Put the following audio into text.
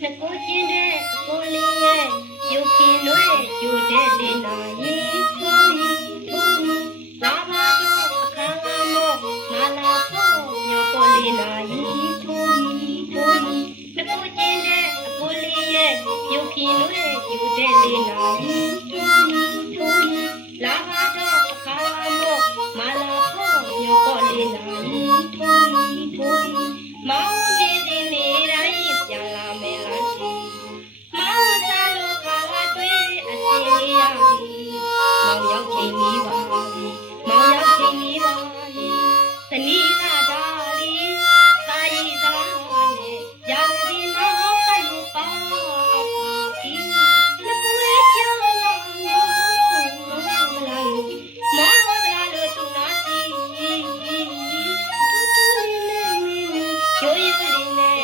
ကိုချင်းတဲ့ကိုလေးရဲ့ယူခင်တို့ယူတဲ့လေးနာရီထိုးလာပါတော့အခါမောမလာဖို့ညောပေါ်လေးနာရီထိုးကိုချင်းတဲ့ကိုလေးရဲ့ယူခင်တို့ယူတဲ့လေးနာရီထိုးလာပါတော့အခါမောမလာဖို့ညောပေါ်လေးနာရီထိုးမောင်နေစဉ်နေတိုင်းပြန်လာမယ်လားစီမောင်စားလို့ခါလာတွေ့အစင်းလေးရပြီမောင်ရောက်ချိန်ကြီးပါပြီမောင်ရောက်ချိန်ကြီးပါပြီသနီးလာတာလီစာရီစားနဲ့ရာဂဒီနောက်ကလူပါအခါကြီးနှစ်ပူရဲ့ကြောင်းလာလာမောင်လာလို့သူနာစီတူလေးနဲ့ရိုးရိုးလေးနဲ့